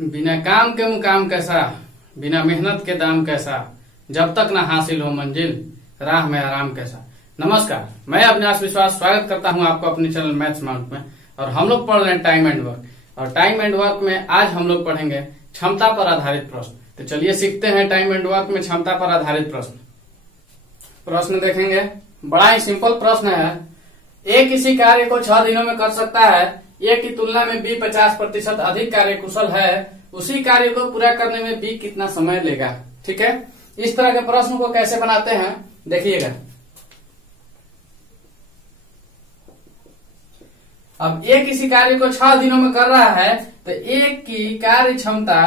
बिना काम के मुकाम कैसा, बिना मेहनत के दाम कैसा, जब तक न हासिल हो मंजिल राह में आराम कैसा। नमस्कार, मैं अविनाश विश्वास स्वागत करता हूं आपको अपने चैनल मैथ्स माउंट में। और हम लोग पढ़ रहे हैं टाइम एंड वर्क, और टाइम एंड वर्क में आज हम लोग पढ़ेंगे क्षमता पर आधारित प्रश्न। तो चलिए सीखते हैं टाइम एंड वर्क में क्षमता पर आधारित प्रश्न। प्रश्न देखेंगे, बड़ा ही सिंपल प्रश्न है। ए किसी कार्य को 6 दिनों में कर सकता है, ए की तुलना में बी 50% अधिक कार्य कुशल है, उसी कार्य को पूरा करने में बी कितना समय लेगा। ठीक है, इस तरह के प्रश्न को कैसे बनाते हैं देखिएगा। अब ए किसी कार्य को 6 दिनों में कर रहा है, तो ए की कार्य क्षमता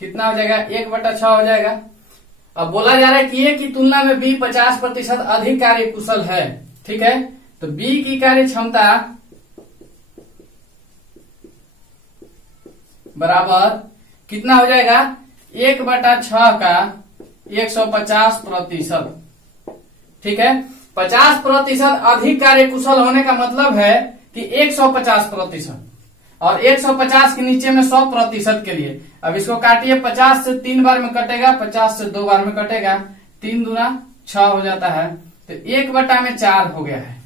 कितना हो जाएगा, 1/6 हो जाएगा। अब बोला जा रहा है कि ए की तुलना में बी 50% अधिक कार्य कुशल है। ठीक है, तो बी की कार्य क्षमता बराबर कितना हो जाएगा, 1/6 का 150%। ठीक है, 50% अधिक कार्य कुशल होने का मतलब है कि 150%, और 150 के नीचे में 100% के लिए। अब इसको काटिए, 50 से 3 बार में कटेगा, 50 से 2 बार में कटेगा, 3 दूना 6 हो जाता है, तो 1/4 हो गया है।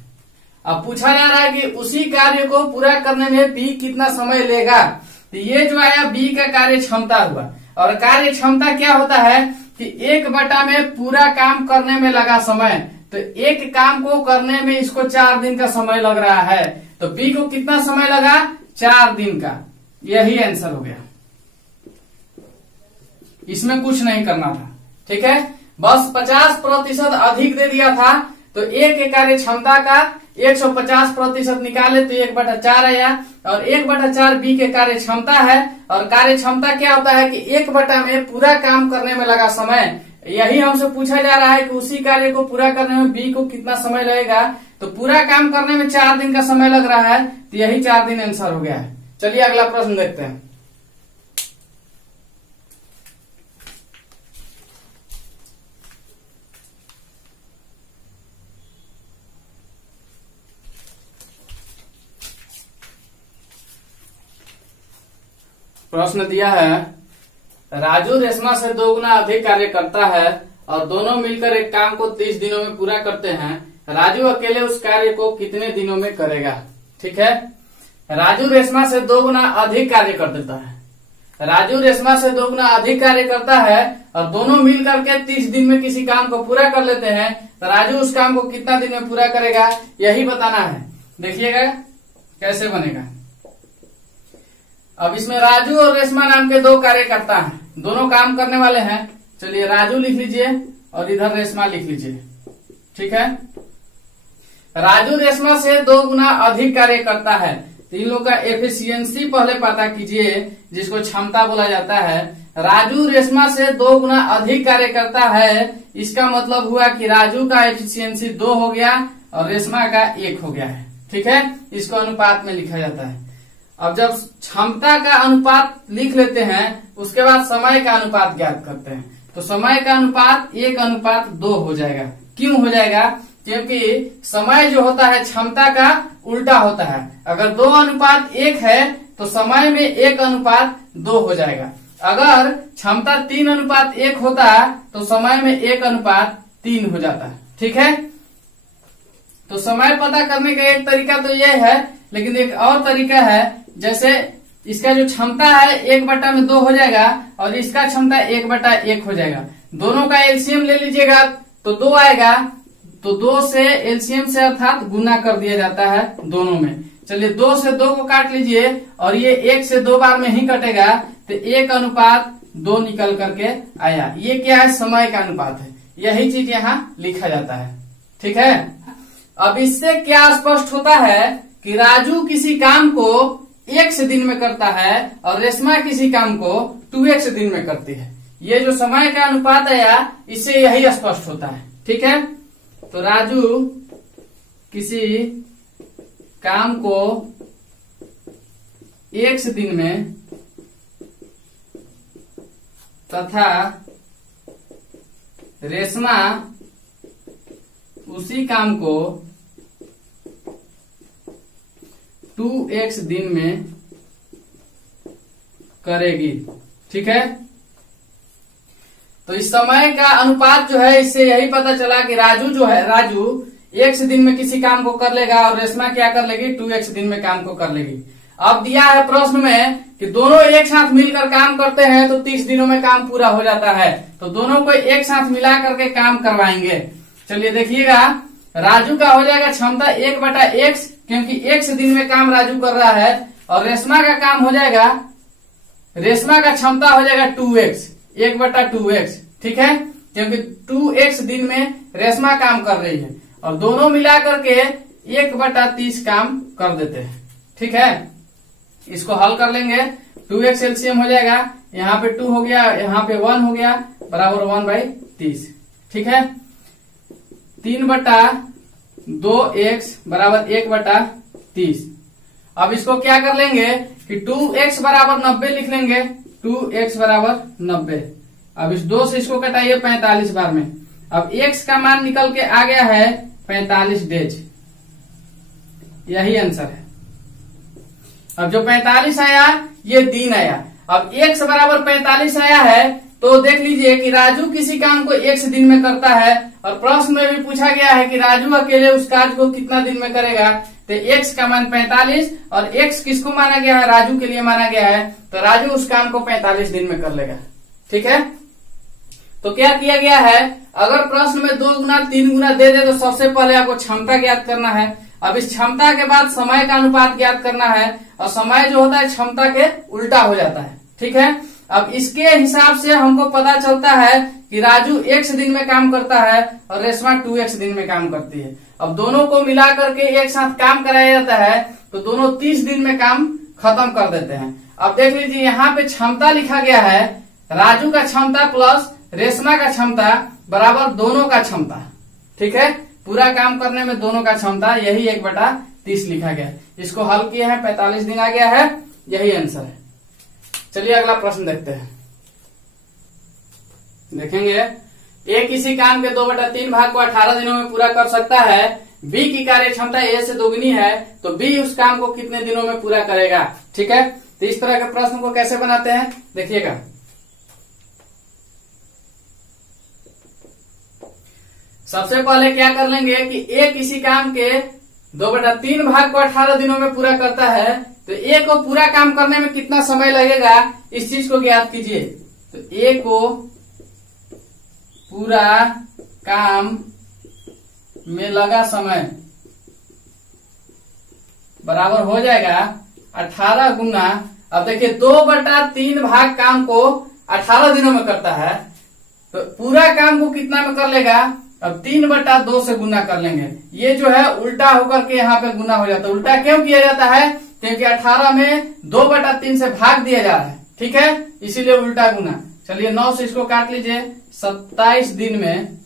अब पूछा जा रहा है कि उसी कार्य को पूरा करने में बी कितना समय लेगा। तो ये जो आया बी का कार्य क्षमता हुआ, और कार्य क्षमता क्या होता है कि 1 में पूरा काम करने में लगा समय। तो एक काम को करने में इसको 4 दिन का समय लग रहा है, तो बी को कितना समय लगा, 4 दिन का। यही आंसर हो गया, इसमें कुछ नहीं करना था। ठीक है, बस 50% अधिक दे दिया था, तो ए के कार्य क्षमता का 150% निकाले तो 1/4 आया, और 1/4 बी के कार्य क्षमता है। और कार्य क्षमता क्या होता है कि 1 में पूरा काम करने में लगा समय। यही हमसे पूछा जा रहा है कि उसी कार्य को पूरा करने में बी को कितना समय लगेगा। तो पूरा काम करने में 4 दिन का समय लग रहा है, तो यही 4 दिन आंसर हो गया है। चलिए अगला प्रश्न देखते हैं। प्रश्न दिया है, राजू रेशमा से 2 गुना अधिक कार्य करता है और दोनों मिलकर एक काम को 30 दिनों में पूरा करते हैं। राजू अकेले उस कार्य को कितने दिनों में करेगा। ठीक है, राजू रेशमा से 2 गुना अधिक कार्य कर देता है। राजू रेशमा से 2 गुना अधिक कार्य करता है और दोनों मिलकर के 30 दिन में किसी काम को पूरा कर लेते हैं। तो राजू उस काम को कितना दिन में पूरा करेगा, यही बताना है। देखिएगा कैसे बनेगा। अब इसमें राजू और रेशमा नाम के 2 कार्यकर्ता हैं, दोनों काम करने वाले हैं। चलिए राजू लिख लीजिए और इधर रेशमा लिख लीजिए। ठीक है, राजू रेशमा से 2 गुना अधिक कार्य करता है, तो इन लोग का एफिशिएंसी पहले पता कीजिए, जिसको क्षमता बोला जाता है। राजू रेशमा से 2 गुना अधिक कार्य करता है, इसका मतलब हुआ कि राजू का एफिशिएंसी 2 हो गया और रेशमा का 1 हो गया है। ठीक है, इसको अनुपात में लिखा जाता है। अब जब क्षमता का अनुपात लिख लेते हैं, उसके बाद समय का अनुपात ज्ञात करते हैं। तो समय का अनुपात 1:2 हो जाएगा। क्यों हो जाएगा, क्योंकि समय जो होता है क्षमता का उल्टा होता है। अगर 2:1 है तो समय में 1:2 हो जाएगा। अगर क्षमता 3:1 होता तो समय में 1:3 हो जाता है। ठीक है, तो समय पता करने का एक तरीका तो यह है, लेकिन एक और तरीका है। जैसे इसका जो क्षमता है 1/2 हो जाएगा और इसका क्षमता 1/1 हो जाएगा। दोनों का एलसीएम ले लीजिएगा तो 2 आएगा, तो 2 से एलसीएम से अर्थात गुना कर दिया जाता है दोनों में। चलिए 2 से 2 को काट लीजिए, और ये 1 से 2 बार में ही कटेगा, तो 1:2 निकल करके आया। ये क्या है, समय का अनुपात है। यही चीज यहाँ लिखा जाता है। ठीक है, अब इससे क्या स्पष्ट होता है कि राजू किसी काम को 1 दिन में करता है और रेशमा किसी काम को 2x दिन में करती है। ये जो समय का अनुपात आया, इससे यही स्पष्ट होता है। ठीक है, तो राजू किसी काम को 1 दिन में तथा रेशमा उसी काम को 2x दिन में करेगी। ठीक है, तो इस समय का अनुपात जो है इससे यही पता चला कि राजू जो है, राजू x दिन में किसी काम को कर लेगा और रेशमा क्या कर लेगी, 2x दिन में काम को कर लेगी। अब दिया है प्रश्न में कि दोनों एक साथ मिलकर काम करते हैं तो 30 दिनों में काम पूरा हो जाता है, तो दोनों को एक साथ मिला करके काम करवाएंगे। चलिए देखिएगा, राजू का हो जाएगा क्षमता 1/x, क्योंकि x दिन में काम राजू कर रहा है, और रेशमा का काम हो जाएगा, रेशमा का क्षमता हो जाएगा 2x, 1/2x। ठीक है, क्योंकि 2x दिन में रेशमा काम कर रही है, और दोनों मिला करके 1/30 काम कर देते हैं। ठीक है, इसको हल कर लेंगे, 2x एलसीएम हो जाएगा, यहाँ पे 2 हो गया, यहाँ पे 1 हो गया, बराबर 1/30। ठीक है, 3/2x बराबर 1/30। अब इसको क्या कर लेंगे कि 2x बराबर 90 लिख लेंगे, 2x बराबर 90। अब इस 2 से इसको कटाइए 45 बार में। अब x का मान निकल के आ गया है 45 डेज, यही आंसर है। अब जो 45 आया ये दिन आया। अब x बराबर 45 आया है, तो देख लीजिए कि राजू किसी काम को x दिन में करता है, और प्रश्न में भी पूछा गया है कि राजू अकेले उस कार्य को कितना दिन में करेगा, तो x का मान 45 और x किसको माना गया है, राजू के लिए माना गया है, तो राजू उस काम को 45 दिन में कर लेगा। ठीक है, तो क्या किया गया है, अगर प्रश्न में 2 गुना 3 गुना दे दे तो सबसे पहले आपको क्षमता ज्ञात करना है। अब इस क्षमता के बाद समय का अनुपात ज्ञात करना है, और समय जो होता है क्षमता के उल्टा हो जाता है। ठीक है, अब इसके हिसाब से हमको पता चलता है कि राजू x दिन में काम करता है और रेशमा 2x दिन में काम करती है। अब दोनों को मिला करके एक साथ काम कराया जाता है, तो दोनों 30 दिन में काम खत्म कर देते हैं। अब देख लीजिए, यहाँ पे क्षमता लिखा गया है, राजू का क्षमता प्लस रेशमा का क्षमता बराबर दोनों का क्षमता। ठीक है, पूरा काम करने में दोनों का क्षमता, यही 1/30 लिखा गया। इसको हल किए हैं, 45 दिन आ गया है, यही आंसर है। चलिए अगला प्रश्न देखते हैं। देखेंगे, ए किसी काम के 2/3 भाग को 18 दिनों में पूरा कर सकता है, बी की कार्य क्षमता ए से दोगुनी है, तो बी उस काम को कितने दिनों में पूरा करेगा। ठीक है, तो इस तरह के प्रश्न को कैसे बनाते हैं देखिएगा। सबसे पहले क्या कर लेंगे कि ए किसी काम के 2/3 भाग को 18 दिनों में पूरा करता है, तो ए को पूरा काम करने में कितना समय लगेगा, इस चीज को ज्ञात कीजिए। तो ए को पूरा काम में लगा समय बराबर हो जाएगा 18 गुना, अब देखिए 2/3 भाग काम को 18 दिनों में करता है, तो पूरा काम को कितना में कर लेगा, अब 3/2 से गुना कर लेंगे। ये जो है उल्टा होकर के यहाँ पे गुना हो जाता है। उल्टा क्यों किया जाता है, क्योंकि 18 में 2/3 से भाग दिया जा रहा है। ठीक है, इसीलिए उल्टा गुना। चलिए 9 से इसको काट लीजिए, 27 दिन में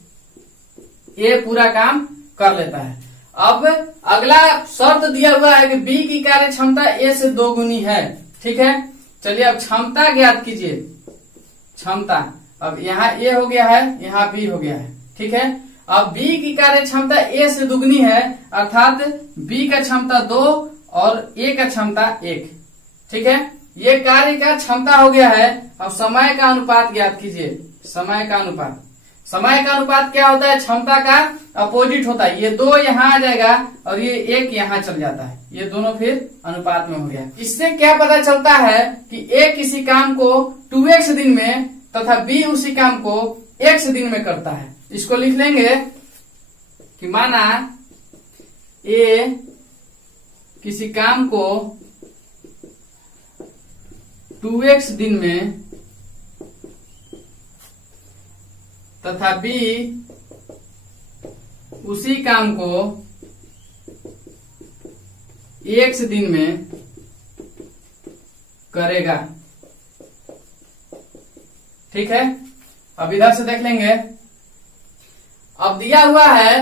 ये पूरा काम कर लेता है। अब अगला शर्त दिया हुआ है कि बी की कार्य क्षमता ए से 2 गुनी है। ठीक है, चलिए अब क्षमता ज्ञात कीजिए। क्षमता, अब यहाँ ए हो गया है, यहाँ बी हो गया है। ठीक है, अब बी की कार्य क्षमता ए से दुगनी है, अर्थात बी का क्षमता 2 और ए का क्षमता 1। ठीक है, ये कार्य का क्षमता हो गया है। अब समय का अनुपात ज्ञात कीजिए। समय का अनुपात, समय का अनुपात क्या होता है, क्षमता का अपोजिट होता है। ये 2 यहाँ आ जाएगा और ये 1 यहाँ चल जाता है, ये दोनों फिर अनुपात में हो गया। इससे क्या पता चलता है कि ए किसी काम को 2x दिन में तथा बी उसी काम को x दिन में करता है। इसको लिख लेंगे कि माना ए किसी काम को 2x दिन में तथा बी उसी काम को x दिन में करेगा। ठीक है, अब इधर से देख लेंगे। अब दिया हुआ है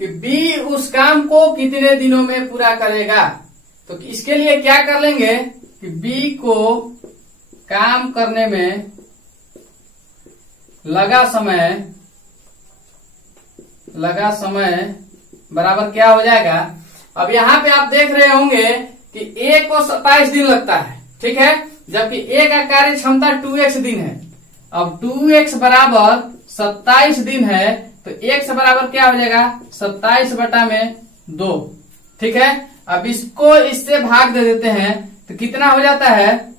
कि बी उस काम को कितने दिनों में पूरा करेगा, तो इसके लिए क्या कर लेंगे कि बी को काम करने में लगा समय बराबर क्या हो जाएगा। अब यहाँ पे आप देख रहे होंगे कि ए को 27 दिन लगता है, ठीक है, जबकि ए का कार्य क्षमता 2x दिन है। अब 2x बराबर 27 दिन है तो x बराबर क्या हो जाएगा 27/2, ठीक है। अब इसको इससे भाग दे देते हैं तो कितना हो जाता है,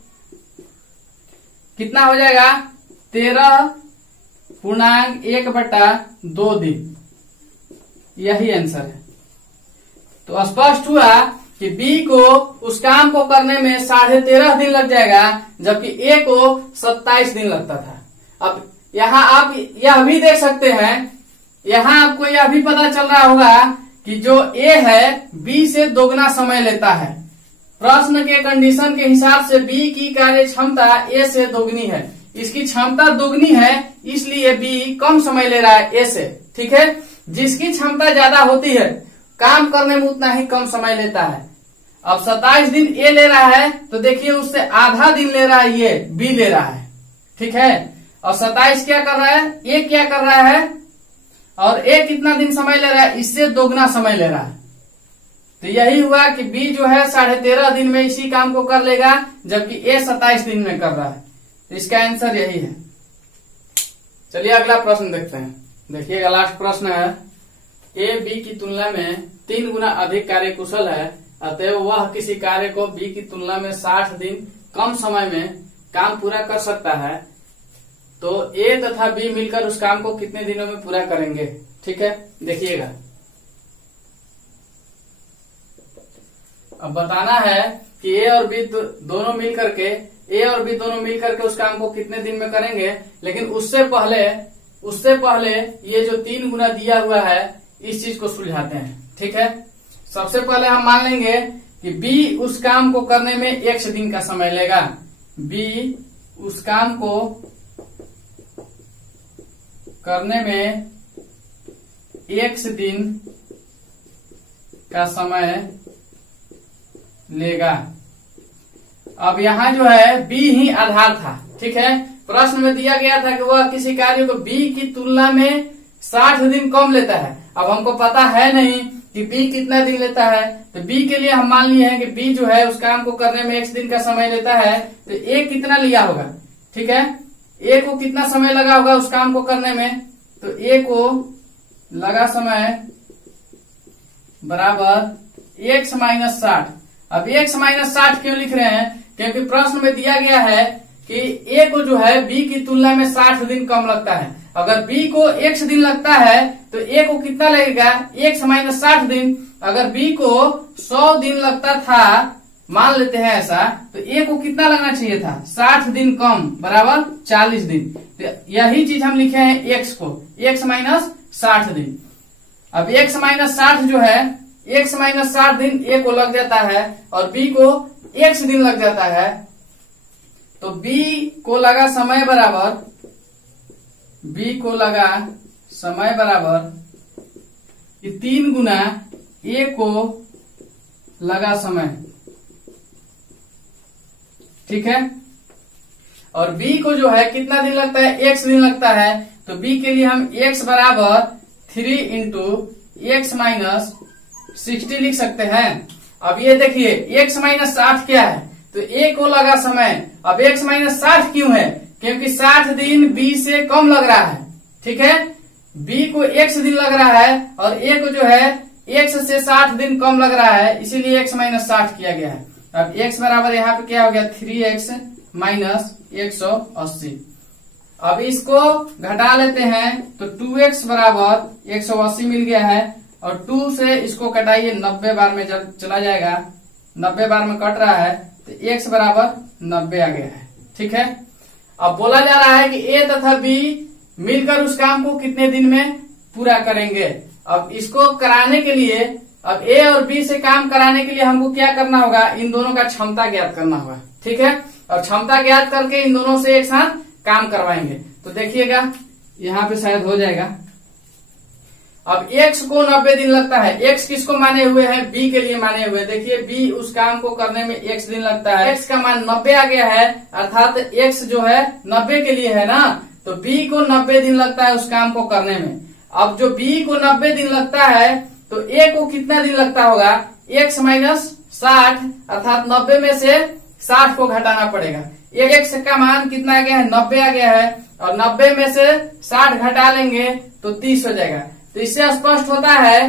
कितना हो जाएगा 13.1/2 दिन, यही आंसर है। तो स्पष्ट हुआ कि B को उस काम को करने में 13.5 दिन लग जाएगा, जबकि A को 27 दिन लगता था। अब यहाँ आप यह भी देख सकते हैं, यहाँ आपको यह भी पता चल रहा होगा कि जो A है B से दोगुना समय लेता है। प्रश्न के कंडीशन के हिसाब से B की कार्य क्षमता A से दोगुनी है, इसकी क्षमता दोगुनी है इसलिए B कम समय ले रहा है A से, ठीक है। जिसकी क्षमता ज्यादा होती है काम करने में उतना ही कम समय लेता है। अब 27 दिन A ले रहा है तो देखिए उससे आधा दिन ले रहा है ये B ले रहा है, ठीक है। और 27 क्या कर रहा है, A क्या कर रहा है, और A कितना दिन समय ले रहा है, इससे दोगुना समय ले रहा है। तो यही हुआ कि B जो है 13.5 दिन में इसी काम को कर लेगा, जबकि A 27 दिन में कर रहा है। तो इसका आंसर यही है। चलिए अगला प्रश्न देखते हैं। देखिएगा लास्ट प्रश्न है, A B की तुलना में 3 गुना अधिक कार्यकुशल है, अतएव वह किसी कार्य को B की तुलना में 60 दिन कम समय में काम पूरा कर सकता है, तो A तथा B मिलकर उस काम को कितने दिनों में पूरा करेंगे, ठीक है। देखिएगा अब बताना है कि A और B दोनों मिलकर के उस काम को कितने दिन में करेंगे। लेकिन उससे पहले ये जो 3 गुना दिया हुआ है इस चीज को सुलझाते हैं, ठीक है। सबसे पहले हम मान लेंगे कि B उस काम को करने में x दिन का समय लेगा, B उस काम को करने में x दिन का समय लेगा। अब यहाँ जो है B ही आधार था, ठीक है। प्रश्न में दिया गया था कि वह किसी कार्य को B की तुलना में 60 दिन कम लेता है। अब हमको पता है नहीं कि B कितना दिन लेता है, तो B के लिए हम मान लिए हैं कि B जो है उस काम को करने में x दिन का समय लेता है, तो A कितना लिया होगा, ठीक है। A को कितना समय लगा होगा उस काम को करने में, तो A को लगा समय बराबर x माइनस 60। अब x माइनस 60 क्यों लिख रहे हैं, क्योंकि प्रश्न में दिया गया है कि A को जो है B की तुलना में 60 दिन कम लगता है। अगर B को x दिन लगता है तो A को कितना लगेगा, x माइनस 60 दिन। अगर B को 100 दिन लगता था, मान लेते हैं ऐसा, तो A को कितना लगना चाहिए था, 60 दिन कम बराबर 40 दिन। तो यही चीज हम लिखे हैं x को, x माइनस 60 दिन। अब x माइनस 60 जो है, x माइनस 60 दिन A को लग जाता है और B को x दिन लग जाता है, तो B को लगा समय बराबर ये 3 गुना A को लगा समय, ठीक है। और B को जो है कितना दिन लगता है, x दिन लगता है, तो B के लिए हम x बराबर 3 इंटू x माइनस 60 लिख सकते हैं। अब ये देखिए x माइनस 60 क्या है, तो A को लगा समय। अब x माइनस 60 क्यों है, क्योंकि 60 दिन B से कम लग रहा है, ठीक है। B को x दिन लग रहा है और A को जो है x से 60 दिन कम लग रहा है, इसीलिए x माइनस 60 किया गया है। अब x बराबर यहाँ पे क्या हो गया, 3x माइनस 180। अब इसको घटा लेते हैं तो 2x बराबर 180 मिल गया है, और 2 से इसको कटाइए 90 बार में चला जाएगा, 90 बार में कट रहा है, तो x बराबर 90 आ गया है, ठीक है। अब बोला जा रहा है कि A तथा B मिलकर उस काम को कितने दिन में पूरा करेंगे। अब इसको कराने के लिए, अब A और B से काम कराने के लिए हमको क्या करना होगा, इन दोनों का क्षमता ज्ञात करना होगा, ठीक है। और क्षमता ज्ञात करके इन दोनों से एक साथ काम करवाएंगे। तो देखिएगा यहाँ पे शायद हो जाएगा। अब x को 90 दिन लगता है, x किसको माने हुए हैं, B के लिए माने हुए। देखिए B उस काम को करने में x दिन लगता है, x का मान 90 आ गया है, अर्थात x जो है 90 के लिए है ना, तो B को 90 दिन लगता है उस काम को करने में। अब जो B को 90 दिन लगता है तो A को कितना दिन लगता होगा, x माइनस 60 अर्थात 90 में से 60 को घटाना पड़ेगा। एक x का मान कितना आ गया है, 90 आ गया है, और 90 में से 60 घटा लेंगे तो 30 हो जाएगा। तो इससे स्पष्ट होता है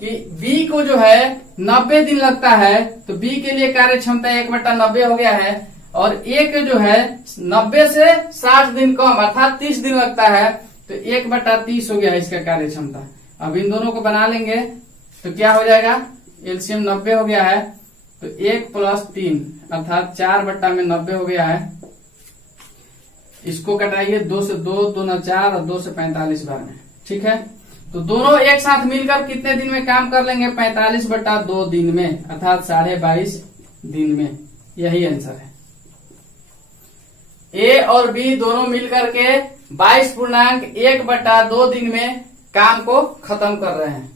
कि B को जो है 90 दिन लगता है, तो B के लिए कार्य क्षमता 1/90 हो गया है, और A के जो है 90 से 60 दिन कम अर्थात 30 दिन लगता है, तो 1/30 हो गया है इसका कार्य क्षमता। अब इन दोनों को बना लेंगे तो क्या हो जाएगा, एलसीएम 90 हो गया है, तो 1 + 3 अर्थात 4/90 हो गया है। इसको कटाइए, 2 से 2, 2 न 4 और 2 से 45 बार में, ठीक है। तो दोनों एक साथ मिलकर कितने दिन में काम कर लेंगे, 45/2 दिन में अर्थात 22.5 दिन में। यही आंसर है। ए और बी दोनों मिलकर के 22.1/2 दिन में काम को खत्म कर रहे हैं।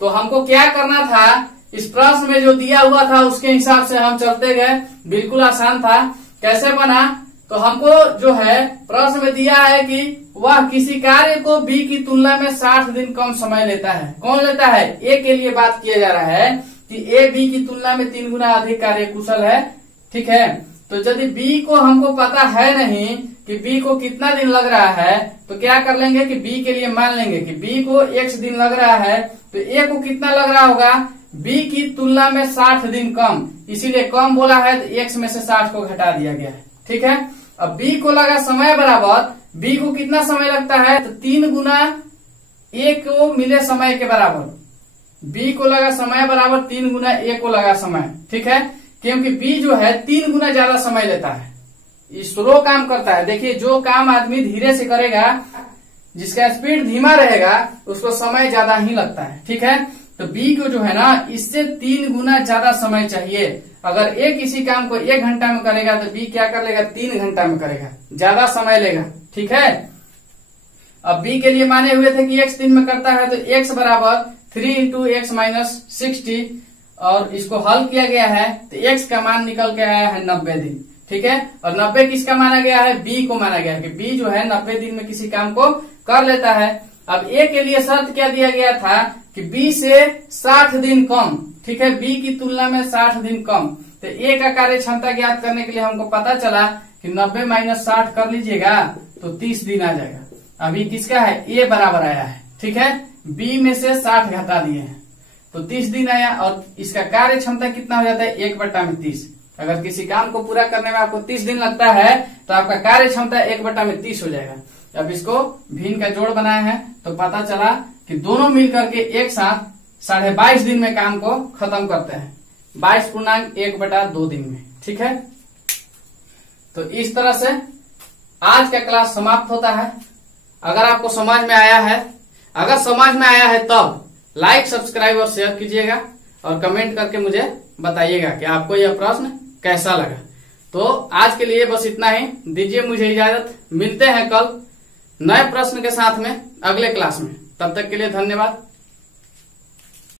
तो हमको क्या करना था, इस प्रश्न में जो दिया हुआ था उसके हिसाब से हम चलते गए, बिल्कुल आसान था। कैसे बना, तो हमको जो है प्रश्न में दिया है कि वह किसी कार्य को बी की तुलना में 60 दिन कम समय लेता है। कौन लेता है, ए के लिए बात किया जा रहा है कि ए बी की तुलना में 3 गुना अधिक कार्य कुशल है, ठीक है। तो यदि बी को हमको पता है नहीं कि बी को कितना दिन लग रहा है, तो क्या कर लेंगे कि बी के लिए मान लेंगे कि बी को x दिन लग रहा है, तो ए को कितना लग रहा होगा, बी की तुलना में 60 दिन कम, इसीलिए कम बोला है तो x में से 60 को घटा दिया गया है, ठीक है। अब बी को लगा समय बराबर, बी को कितना समय लगता है, तो 3 गुना ए को मिले समय के बराबर। बी को लगा समय बराबर 3 गुना ए को लगा समय, ठीक है, क्योंकि बी जो है 3 गुना ज्यादा समय लेता है, स्लो काम करता है। देखिए, जो काम आदमी धीरे से करेगा, जिसका स्पीड धीमा रहेगा, उसको समय ज्यादा ही लगता है, ठीक है। तो बी को जो है ना, इससे 3 गुना ज्यादा समय चाहिए। अगर ए किसी काम को 1 घंटा में करेगा तो बी क्या कर लेगा, 3 घंटा में करेगा, ज्यादा समय लेगा, ठीक है। अब बी के लिए माने हुए थे कि x दिन में करता है, तो x बराबर 3 × x - 60, और इसको हल किया गया है तो x का मान निकल के आया है 90 दिन, ठीक है। और 90 किसका माना गया है, b को माना गया है कि b जो है 90 दिन में किसी काम को कर लेता है। अब a के लिए शर्त क्या दिया गया था कि b से 60 दिन कम, ठीक है, b की तुलना में 60 दिन कम। तो a का कार्य क्षमता ज्ञात करने के लिए हमको पता चला कि 90 - 60 कर लीजिएगा तो 30 दिन आ जाएगा। अभी किसका है, a बराबर आया है, ठीक है, b में से 60 घटा दिए हैं तो 30 दिन आया, और इसका कार्य क्षमता कितना हो जाता है, 1/30। अगर किसी काम को पूरा करने में आपको 30 दिन लगता है तो आपका कार्य क्षमता 1/30 हो जाएगा। अब इसको भिन्न का जोड़ बनाए हैं तो पता चला कि दोनों मिलकर के एक साथ 22.5 दिन में काम को खत्म करते हैं, 22.1/2 दिन में, ठीक है। तो इस तरह से आज का क्लास समाप्त होता है। अगर आपको समझ में आया है, अगर समझ में आया है तब लाइक, सब्सक्राइब और शेयर कीजिएगा, और कमेंट करके मुझे बताइएगा कि आपको यह प्रश्न कैसा लगा। तो आज के लिए बस इतना ही, दीजिए मुझे इजाजत। मिलते हैं कल नए प्रश्न के साथ में अगले क्लास में। तब तक के लिए धन्यवाद।